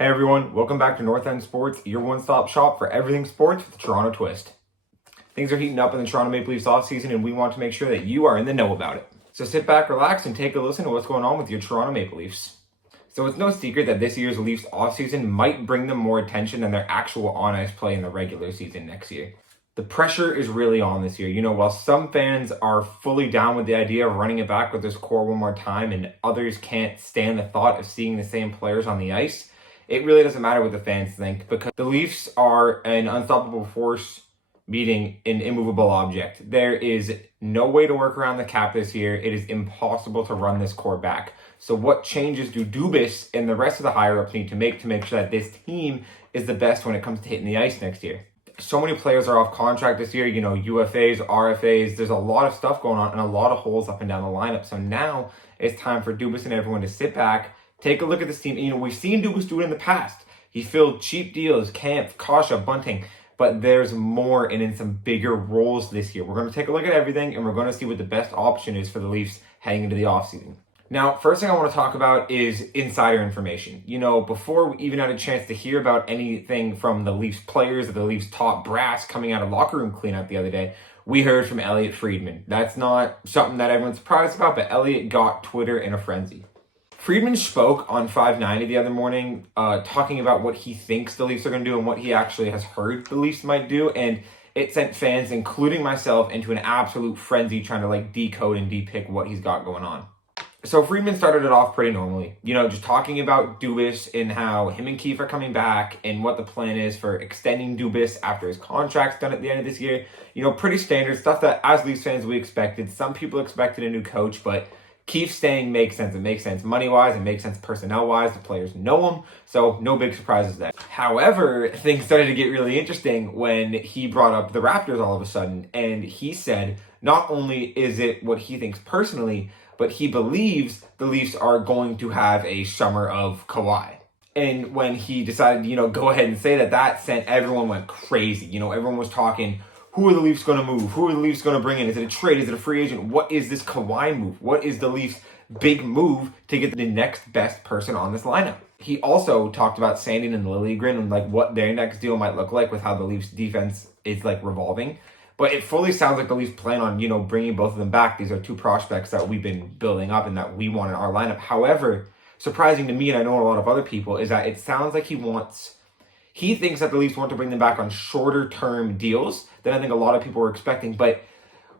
Hey everyone, welcome back to North End Sports, your one-stop shop for everything sports with the Toronto twist. Things are heating up in the Toronto Maple Leafs offseason and we want to make sure that you are in the know about it. So sit back, relax, and take a listen to what's going on with your Toronto Maple Leafs. So it's no secret that this year's Leafs offseason might bring them more attention than their actual on-ice play in the regular season next year. The pressure is really on this year. While some fans are fully down with the idea of running it back with this core one more time and others can't stand the thought of seeing the same players on the ice, it really doesn't matter what the fans think because the Leafs are an unstoppable force meeting an immovable object. There is no way to work around the cap this year. It is impossible to run this core back. So what changes do Dubas and the rest of the higher-ups need to make sure that this team is the best when it comes to hitting the ice next year? So many players are off contract this year, UFAs, RFAs. There's a lot of stuff going on and a lot of holes up and down the lineup. So now it's time for Dubas and everyone to sit back, take a look at this team. We've seen Dubas do it in the past. He filled cheap deals, Camp, Kasha, Bunting, but there's more and in some bigger roles this year. We're going to take a look at everything and we're going to see what the best option is for the Leafs heading into the offseason. Now, first thing I want to talk about is insider information. Before we even had a chance to hear about anything from the Leafs players or the Leafs top brass coming out of locker room cleanup the other day, we heard from Elliotte Friedman. That's not something that everyone's surprised about, but Elliotte got Twitter in a frenzy. Friedman spoke on 590 the other morning, talking about what he thinks the Leafs are going to do and what he actually has heard the Leafs might do, and it sent fans, including myself, into an absolute frenzy trying to decode and depict what he's got going on. So Friedman started it off pretty normally, just talking about Dubas and how him and Keefe are coming back and what the plan is for extending Dubas after his contract's done at the end of this year. Pretty standard stuff that as Leafs fans we expected. Some people expected a new coach, but Keefe staying makes sense. It makes sense money-wise. It makes sense personnel-wise. The players know him, so no big surprises there. However, things started to get really interesting when he brought up the Raptors all of a sudden, and he said not only is it what he thinks personally, but he believes the Leafs are going to have a summer of Kawhi. And when he decided, go ahead and say that, that sent everyone went crazy. Everyone was talking, who are the Leafs going to move? Who are the Leafs going to bring in? Is it a trade? Is it a free agent? What is this Kawhi move? What is the Leafs' big move to get the next best person on this lineup? He also talked about Sandin and Liljegren and what their next deal might look like with how the Leafs' defense is revolving. But it fully sounds like the Leafs plan on, bringing both of them back. These are two prospects that we've been building up and that we want in our lineup. However, surprising to me, and I know a lot of other people, is that it sounds like he thinks that the Leafs want to bring them back on shorter term deals than I think a lot of people were expecting. But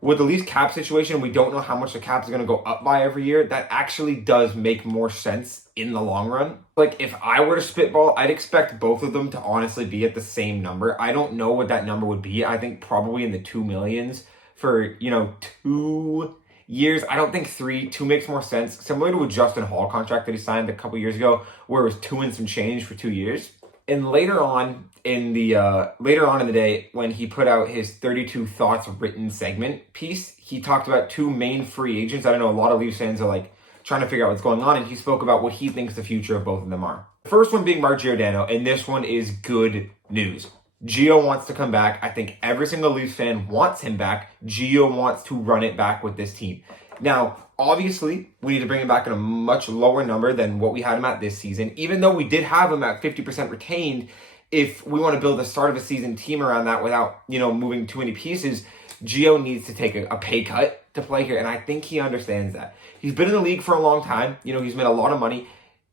with the Leafs cap situation, we don't know how much the cap is going to go up by every year. That actually does make more sense in the long run. If I were to spitball, I'd expect both of them to honestly be at the same number. I don't know what that number would be. I think probably in the $2 million for, 2 years. I don't think 2 makes more sense. Similar to a Justin Hall contract that he signed a couple years ago, where it was 2 and some change for 2 years. And later on in the day, when he put out his 32 Thoughts written segment piece, he talked about 2 main free agents. I don't know, a lot of Leafs fans are trying to figure out what's going on, and he spoke about what he thinks the future of both of them are. The first one being Mark Giordano, and this one is good news. Gio wants to come back. I think every single Leafs fan wants him back. Gio wants to run it back with this team. Now, obviously, we need to bring him back at a much lower number than what we had him at this season. Even though we did have him at 50% retained, if we want to build a start of a season team around that without, moving too many pieces, Gio needs to take a pay cut to play here, and I think he understands that. He's been in the league for a long time. He's made a lot of money.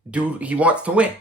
Dude, he wants to win.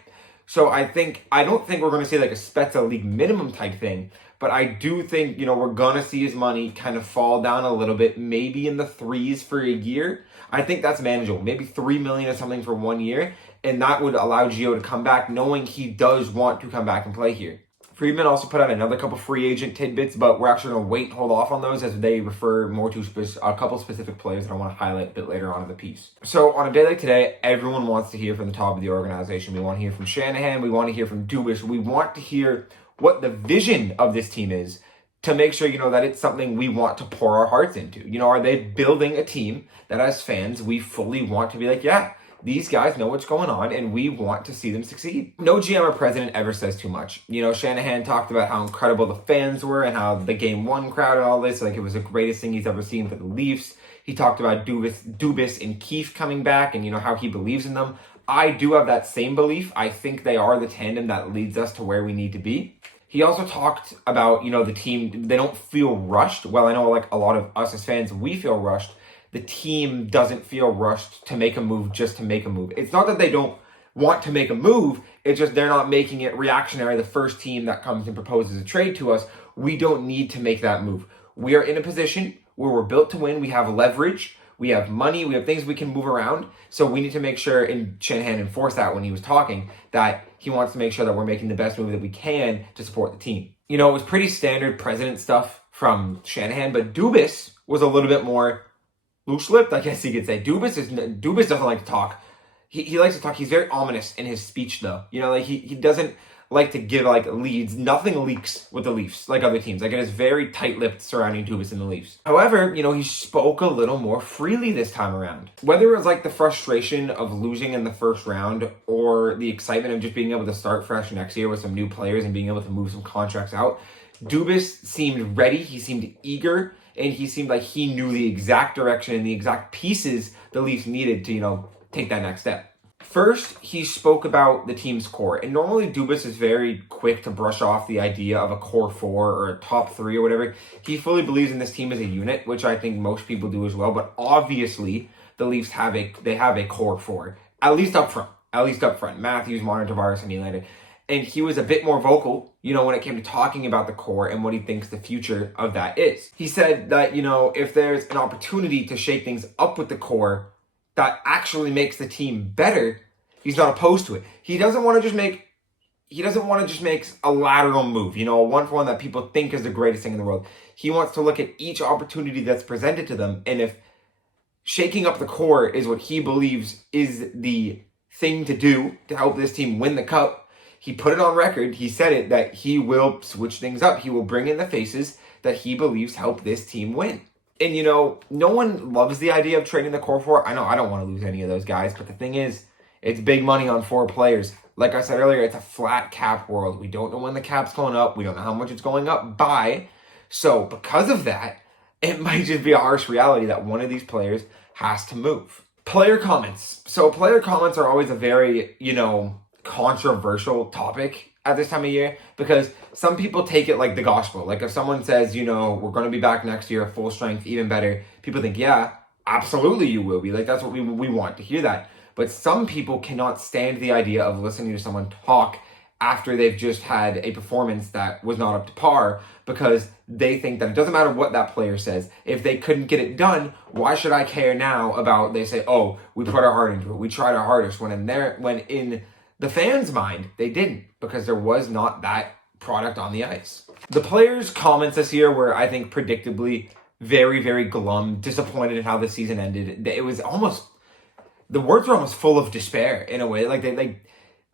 So I don't think we're going to see a Spezza league minimum type thing, but I do think, we're going to see his money kind of fall down a little bit, maybe in the 3s for a year. I think that's manageable. Maybe $3 million or something for 1 year, and that would allow Gio to come back knowing he does want to come back and play here. Friedman also put out another couple free agent tidbits, but we're actually going to wait and hold off on those as they refer more to a couple specific players that I want to highlight a bit later on in the piece. So on a day like today, everyone wants to hear from the top of the organization. We want to hear from Shanahan. We want to hear from Dubas. We want to hear what the vision of this team is to make sure, that it's something we want to pour our hearts into. Are they building a team that as fans, we fully want to be yeah, these guys know what's going on and we want to see them succeed. No GM or president ever says too much. Shanahan talked about how incredible the fans were and how the Game 1 crowd and all this, it was the greatest thing he's ever seen for the Leafs. He talked about Dubas and Keefe coming back and, how he believes in them. I do have that same belief. I think they are the tandem that leads us to where we need to be. He also talked about, the team, they don't feel rushed. Well, I know like a lot of us as fans, we feel rushed. The team doesn't feel rushed to make a move just to make a move. It's not that they don't want to make a move. It's just they're not making it reactionary. The first team that comes and proposes a trade to us, we don't need to make that move. We are in a position where we're built to win. We have leverage. We have money. We have things we can move around. So we need to make sure, and Shanahan enforced that when he was talking, that he wants to make sure that we're making the best move that we can to support the team. It was pretty standard president stuff from Shanahan, but Dubas was a little bit more loose-lipped, I guess you could say. Dubas doesn't like to talk. He likes to talk. He's very ominous in his speech, though. He doesn't like to give leads. Nothing leaks with the Leafs like other teams. It is very tight-lipped surrounding Dubas and the Leafs. However, he spoke a little more freely this time around. Whether it was the frustration of losing in the first round or the excitement of just being able to start fresh next year with some new players and being able to move some contracts out, Dubas seemed ready. He seemed eager, and he seemed like he knew the exact direction and the exact pieces the Leafs needed to, take that next step. First, he spoke about the team's core. And normally Dubas is very quick to brush off the idea of a core four or a top three or whatever. He fully believes in this team as a unit, which I think most people do as well. But obviously, the Leafs have a core four, at least up front. Matthews, Marner, Tavares, and Nylander. And he was a bit more vocal, when it came to talking about the core and what he thinks the future of that is. He said that, if there's an opportunity to shake things up with the core that actually makes the team better, he's not opposed to it. He doesn't want to just make a lateral move, a one-for-one that people think is the greatest thing in the world. He wants to look at each opportunity that's presented to them, and if shaking up the core is what he believes is the thing to do to help this team win the cup, he put it on record, he said it, that he will switch things up. He will bring in the faces that he believes help this team win. And, no one loves the idea of trading the core four. I know I don't want to lose any of those guys, but the thing is, it's big money on 4 players. Like I said earlier, it's a flat cap world. We don't know when the cap's going up. We don't know how much it's going up by. So because of that, it might just be a harsh reality that one of these players has to move. Player comments. So player comments are always a very, controversial topic at this time of year, because some people take it like the gospel. Like if someone says, we're going to be back next year, full strength, even better, people think, yeah, absolutely you will be. That's what we want to hear that. But some people cannot stand the idea of listening to someone talk after they've just had a performance that was not up to par, because they think that it doesn't matter what that player says. If they couldn't get it done, why should I care now about, they say, oh, we put our heart into it, we tried our hardest, when in the fans' mind, they didn't, because there was not that product on the ice. The players' comments this year were, I think, predictably very, very glum, disappointed in how the season ended. It was almost, the words were almost full of despair in a way.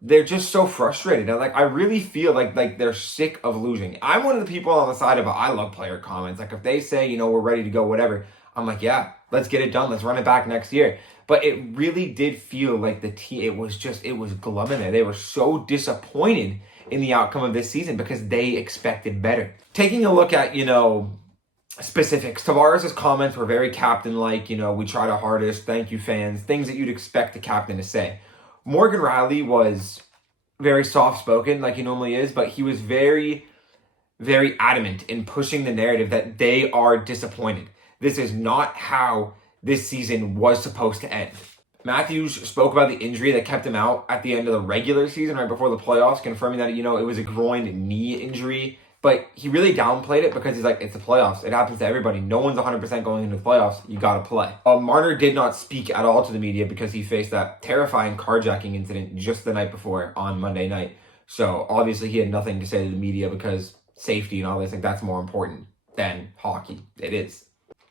They're just so frustrated. And I really feel like they're sick of losing. I'm one of the people on the side of I love player comments. If they say, we're ready to go, whatever, I'm like, yeah, let's get it done. Let's run it back next year. But it really did feel like the team, it was glum in there. They were so disappointed in the outcome of this season because they expected better. Taking a look at, specifics, Tavares' comments were very captain-like, we tried our hardest, thank you fans, things that you'd expect a captain to say. Morgan Riley was very soft-spoken like he normally is, but he was very, very adamant in pushing the narrative that they are disappointed. This is not how this season was supposed to end. Matthews spoke about the injury that kept him out at the end of the regular season, right before the playoffs, confirming that, it was a groin knee injury. But he really downplayed it because he's like, it's the playoffs. It happens to everybody. No one's 100% going into the playoffs. You got to play. Marner did not speak at all to the media because he faced that terrifying carjacking incident just the night before on Monday night. So obviously he had nothing to say to the media because safety and all this, that's more important than hockey. It is.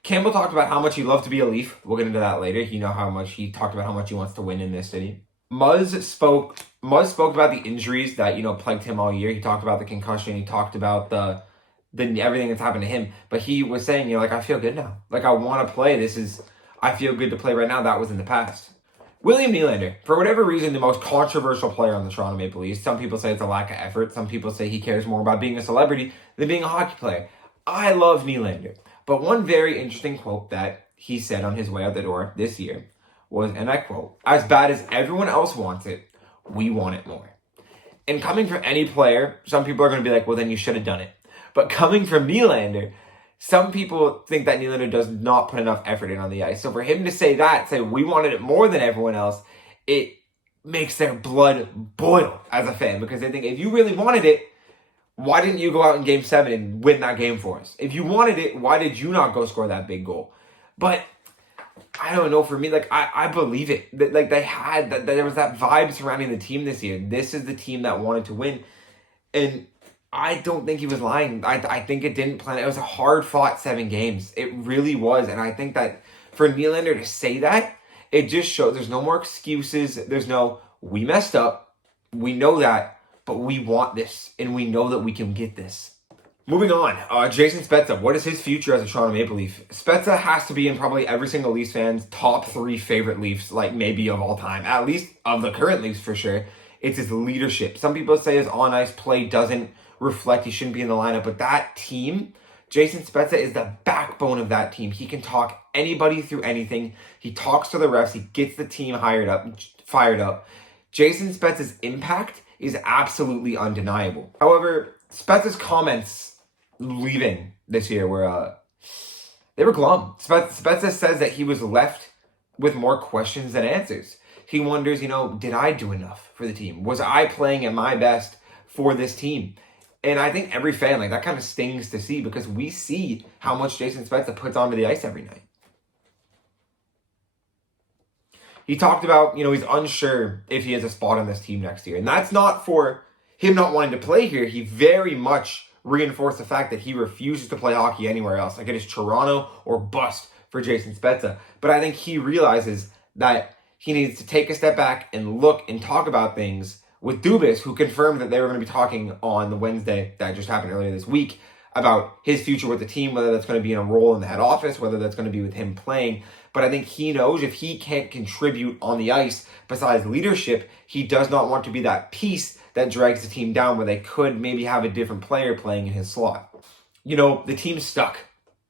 Campbell talked about how much he loved to be a Leaf. We'll get into that later. How much he talked about how much he wants to win in this city. Muzz spoke about the injuries that, plagued him all year. He talked about the concussion. He talked about the everything that's happened to him. But he was saying, I feel good now. I want to play. I feel good to play right now. That was in the past. William Nylander, for whatever reason, the most controversial player on the Toronto Maple Leafs. Some people say it's a lack of effort. Some people say he cares more about being a celebrity than being a hockey player. I love Nylander. But one very interesting quote that he said on his way out the door this year was, and I quote, "As bad as everyone else wants it, we want it more." And coming from any player, some people are going to be like, well, then you should have done it. But coming from Nylander, some people think that Nylander does not put enough effort in on the ice. So for him to say that, say we wanted it more than everyone else, it makes their blood boil as a fan, because they think if you really wanted it, why didn't you go out in Game 7 and win that game for us? If you wanted it, why did you not go score that big goal? But I don't know, for me, like, I believe it. Like, there was that vibe surrounding the team this year. This is the team that wanted to win. And I don't think he was lying. I think it didn't plan. It was a hard-fought 7 games. It really was. And I think that for Nylander to say that, it just shows there's no more excuses. There's no, we messed up. We know that, but we want this. And we know that we can get this. Moving on, Jason Spezza. What is his future as a Toronto Maple Leaf? Spezza has to be in probably every single Leafs fan's top 3 favorite Leafs, like maybe of all time. At least of the current Leafs for sure. It's his leadership. Some people say his on-ice play doesn't reflect he shouldn't be in the lineup, but that team, Jason Spezza is the backbone of that team. He can talk anybody through anything. He talks to the refs. He gets the team fired up. Jason Spezza's impact is absolutely undeniable. However, Spezza's comments leaving this year were they were glum. Spezza says that he was left with more questions than answers. He wonders, did I do enough for the team? Was I playing at my best for this team? And I think every fan, like, that kind of stings to see, because we see how much Jason Spezza puts onto the ice every night. He talked about, he's unsure if he has a spot on this team next year. And that's not for him not wanting to play here. He very much reinforced the fact that he refuses to play hockey anywhere else. Like, it is Toronto or bust for Jason Spezza. But I think he realizes that he needs to take a step back and look and talk about things with Dubas, who confirmed that they were going to be talking on the Wednesday that just happened earlier this week about his future with the team, whether that's going to be in a role in the head office, whether that's going to be with him playing. But I think he knows if he can't contribute on the ice besides leadership, he does not want to be that piece that drags the team down, where they could maybe have a different player playing in his slot. The team's stuck.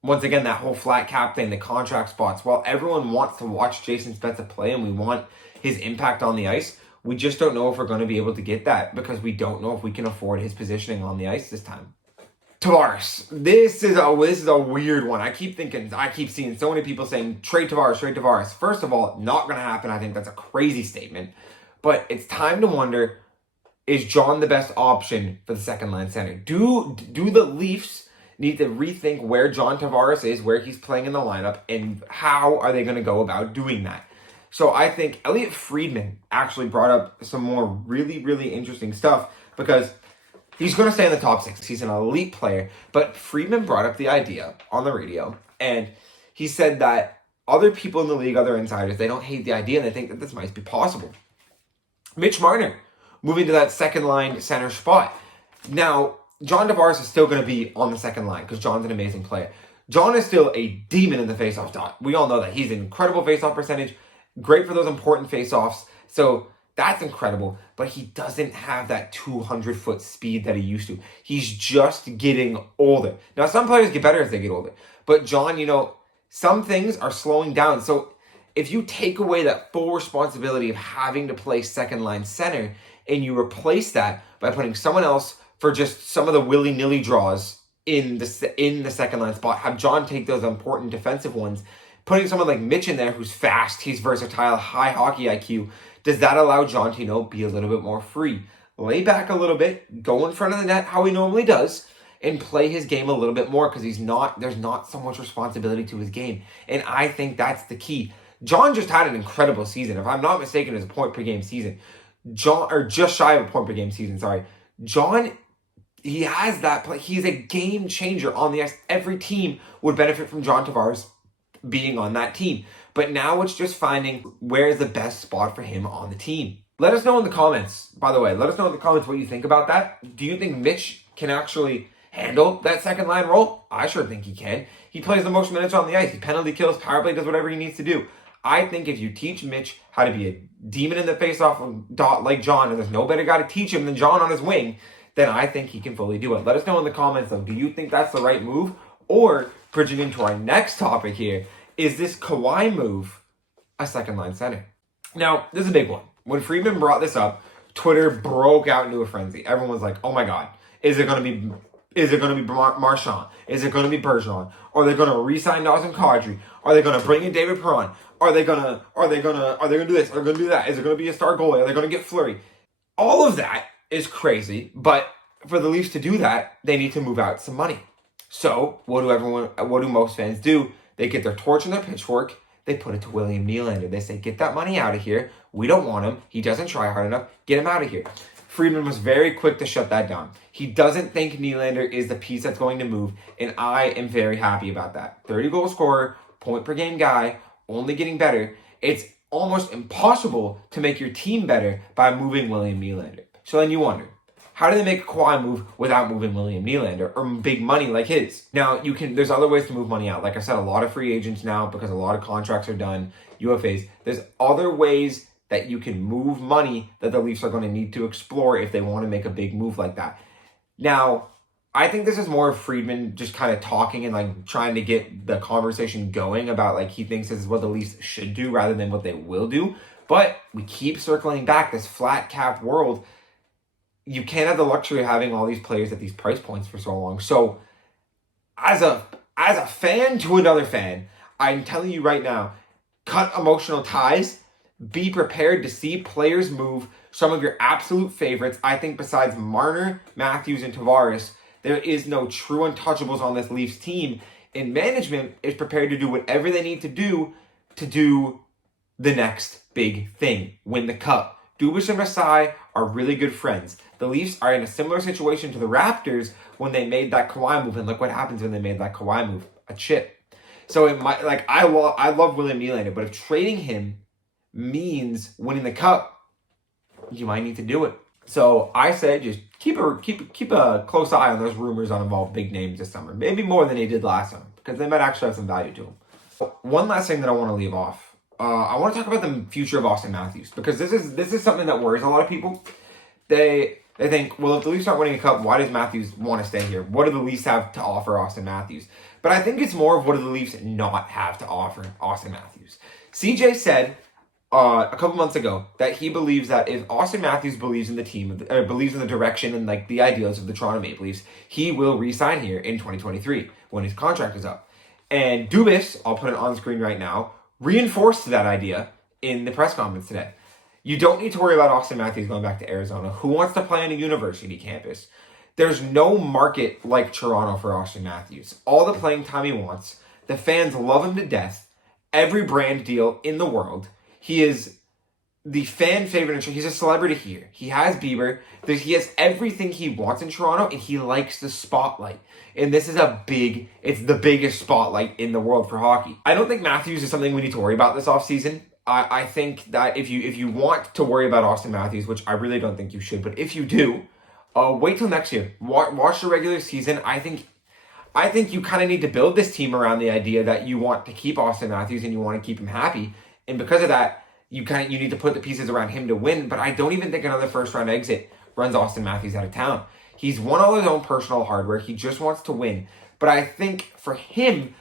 Once again, that whole flat cap thing, the contract spots. While everyone wants to watch Jason Spezza play and we want his impact on the ice, we just don't know if we're going to be able to get that, because we don't know if we can afford his positioning on the ice this time. Tavares. This is a weird one. I keep seeing so many people saying, trade Tavares. First of all, not going to happen. I think that's a crazy statement. But it's time to wonder, is John the best option for the second line center? Do the Leafs need to rethink where John Tavares is, where he's playing in the lineup, and how are they going to go about doing that? So I think Elliot Friedman actually brought up some more really, really interesting stuff, because he's going to stay in the top 6. He's an elite player. But Friedman brought up the idea on the radio, and he said that other people in the league, other insiders, they don't hate the idea, and they think that this might be possible. Mitch Marner moving to that second line center spot. Now, John Tavares is still going to be on the second line, because John's an amazing player. John is still a demon in the faceoff dot. We all know that. He's an incredible faceoff percentage. Great for those important faceoffs. So that's incredible. But he doesn't have that 200-foot speed that he used to. He's just getting older. Now, some players get better as they get older. But John, some things are slowing down. So if you take away that full responsibility of having to play second line center, and you replace that by putting someone else for just some of the willy-nilly draws in the second line spot, have John take those important defensive ones, putting someone like Mitch in there who's fast, he's versatile, high hockey IQ, does that allow John to, be a little bit more free? Lay back a little bit, go in front of the net how he normally does, and play his game a little bit more, because there's not so much responsibility to his game. And I think that's the key. John just had an incredible season. If I'm not mistaken, it's a point-per-game season. Or just shy of a point-per-game season, sorry. John, he has that play. He's a game changer on the ice. Every team would benefit from John Tavares being on that team. But now it's just finding where's the best spot for him on the team. Let us know in the comments, by the way. Let us know in the comments what you think about that. Do you think Mitch can actually handle that second line role? I sure think he can. He plays the most minutes on the ice. He penalty kills, power play, does whatever he needs to do. I think if you teach Mitch how to be a demon in the faceoff dot like John, and there's no better guy to teach him than John on his wing, then I think he can fully do it. Let us know in the comments, though. Do you think that's the right move? Or, bridging into our next topic here, is this Kawhi move a second line center. Now, this is a big one. When Friedman brought this up, Twitter broke out into a frenzy. Everyone was like, "Oh my God, is it going to be Marchand? Is it going to be Bergeron? Are they going to re-sign Dawson Kadri? Are they going to bring in David Perron? Are they going to do this? Are they going to do that? Is it going to be a star goalie? Are they going to get Fleury?" All of that is crazy, but for the Leafs to do that, they need to move out some money. So what do most fans do? They get their torch and their pitchfork. They put it to William Nylander. They say, "Get that money out of here. We don't want him. He doesn't try hard enough. Get him out of here." Friedman was very quick to shut that down. He doesn't think Nylander is the piece that's going to move, and I am very happy about that. 30-goal scorer, point-per-game guy, only getting better. It's almost impossible to make your team better by moving William Nylander. So then you wonder, how do they make a Kawhi move without moving William Nylander or big money like his? Now, there's other ways to move money out. Like I said, a lot of free agents now because a lot of contracts are done, UFAs. There's other ways that you can move money that the Leafs are going to need to explore if they want to make a big move like that. Now, I think this is more of Friedman just kind of talking and like trying to get the conversation going about like he thinks this is what the Leafs should do rather than what they will do. But we keep circling back this flat cap world. You can't have the luxury of having all these players at these price points for so long. So as a fan to another fan, I'm telling you right now, cut emotional ties. Be prepared to see players move. Some of your absolute favorites, I think besides Marner, Matthews, and Tavares, there is no true untouchables on this Leafs team. And management is prepared to do whatever they need to do the next big thing. Win the cup. Dubas and Masai are really good friends. The Leafs are in a similar situation to the Raptors when they made that Kawhi move. And look what happens when they made that Kawhi move. A chip. So it might, like, I love William Nylander, but if trading him means winning the cup, you might need to do it. So I say just keep a close eye on those rumors that involve big names this summer. Maybe more than they did last summer, because they might actually have some value to them. One last thing that I want to leave off. I want to talk about the future of Austin Matthews, because this is something that worries a lot of people. They think, well, if the Leafs aren't winning a cup, why does Matthews want to stay here? What do the Leafs have to offer Austin Matthews? But I think it's more of what do the Leafs not have to offer Austin Matthews. CJ said a couple months ago that he believes that if Austin Matthews believes in the team, or believes in the direction and like the ideals of the Toronto Maple Leafs, he will re-sign here in 2023 when his contract is up. And Dubas, I'll put it on screen right now, reinforced that idea in the press conference today. You don't need to worry about Austin Matthews going back to Arizona. Who wants to play on a university campus? There's no market like Toronto for Austin Matthews. All the playing time he wants. The fans love him to death. Every brand deal in the world. He is the fan favorite. He's a celebrity here. He has Bieber. He has everything he wants in Toronto, and he likes the spotlight. And this is it's the biggest spotlight in the world for hockey. I don't think Matthews is something we need to worry about this offseason. I think that if you want to worry about Austin Matthews, which I really don't think you should, but if you do, wait till next year. Watch the regular season. I think you kind of need to build this team around the idea that you want to keep Austin Matthews and you want to keep him happy. And because of that, you need to put the pieces around him to win. But I don't even think another first-round exit runs Austin Matthews out of town. He's won all his own personal hardware. He just wants to win. But I think for him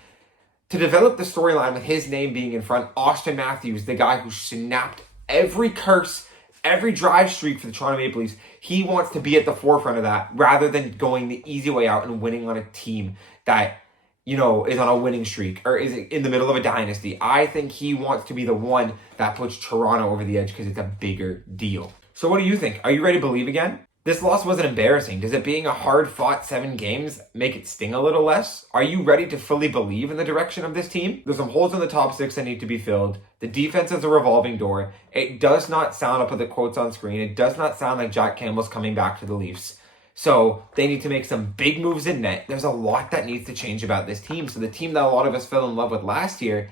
to develop the storyline with his name being in front, Austin Matthews, the guy who snapped every curse, every drive streak for the Toronto Maple Leafs, he wants to be at the forefront of that rather than going the easy way out and winning on a team that, is on a winning streak or is in the middle of a dynasty. I think he wants to be the one that puts Toronto over the edge because it's a bigger deal. So what do you think? Are you ready to believe again? This loss wasn't embarrassing. Does it being a hard-fought 7 games make it sting a little less? Are you ready to fully believe in the direction of this team? There's some holes in the top 6 that need to be filled. The defense is a revolving door. It does not sound, I'll put the quotes on screen, it does not sound like Jack Campbell's coming back to the Leafs. So they need to make some big moves in net. There's a lot that needs to change about this team. So the team that a lot of us fell in love with last year,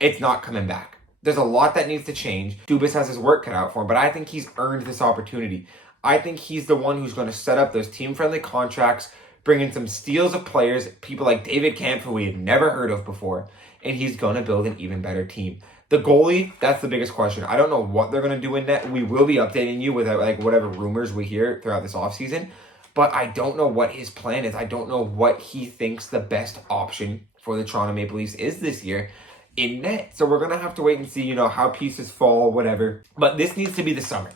it's not coming back. There's a lot that needs to change. Dubas has his work cut out for him, but I think he's earned this opportunity. I think he's the one who's going to set up those team-friendly contracts, bring in some steals of players, people like David Kampf, who we had never heard of before, and he's going to build an even better team. The goalie, that's the biggest question. I don't know what they're going to do in net. We will be updating you with whatever rumors we hear throughout this offseason, but I don't know what his plan is. I don't know what he thinks the best option for the Toronto Maple Leafs is this year. in net. So we're going to have to wait and see, how pieces fall, whatever. But this needs to be the summer.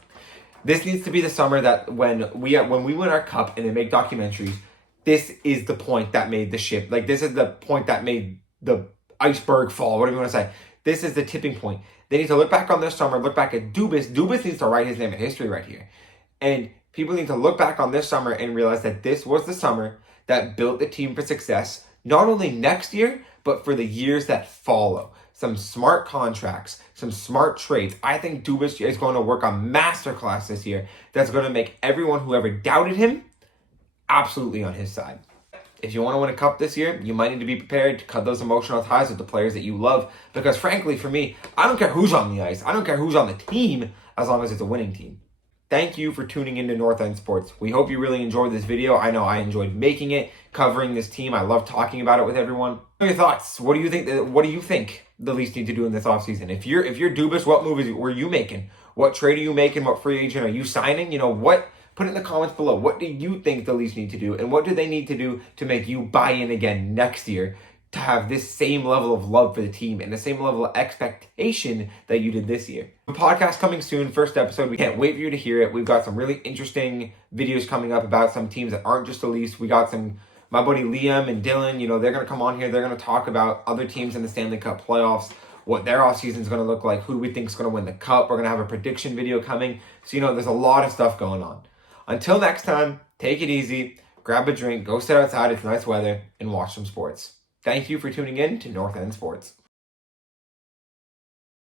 This needs to be the summer that when we win our cup and they make documentaries, this is the point that made the ship. Like, this is the point that made the iceberg fall, whatever you want to say. This is the tipping point. They need to look back on this summer, look back at Dubas. Dubas needs to write his name in history right here. And people need to look back on this summer and realize that this was the summer that built the team for success, not only next year, but for the years that follow. Some smart contracts, some smart trades. I think Dubas is going to work on masterclass this year that's going to make everyone who ever doubted him absolutely on his side. If you want to win a cup this year, you might need to be prepared to cut those emotional ties with the players that you love. Because frankly, for me, I don't care who's on the ice. I don't care who's on the team, as long as it's a winning team. Thank you for tuning into North End Sports. We hope you really enjoyed this video. I know I enjoyed making it, covering this team. I love talking about it with everyone. What are your thoughts? What do you think the Leafs need to do in this offseason? If you're Dubas, what moves were you making? What trade are you making? What free agent are you signing? Put it in the comments below. What do you think the Leafs need to do? And what do they need to do to make you buy in again next year to have this same level of love for the team and the same level of expectation that you did this year? The podcast coming soon, first episode. We can't wait for you to hear it. We've got some really interesting videos coming up about some teams that aren't just the Leafs. We got my buddy Liam and Dylan, they're going to come on here. They're going to talk about other teams in the Stanley Cup playoffs, what their offseason is going to look like, who do we think is going to win the cup. We're going to have a prediction video coming. So, there's a lot of stuff going on. Until next time, take it easy, grab a drink, go sit outside, it's nice weather, and watch some sports. Thank you for tuning in to North End Sports.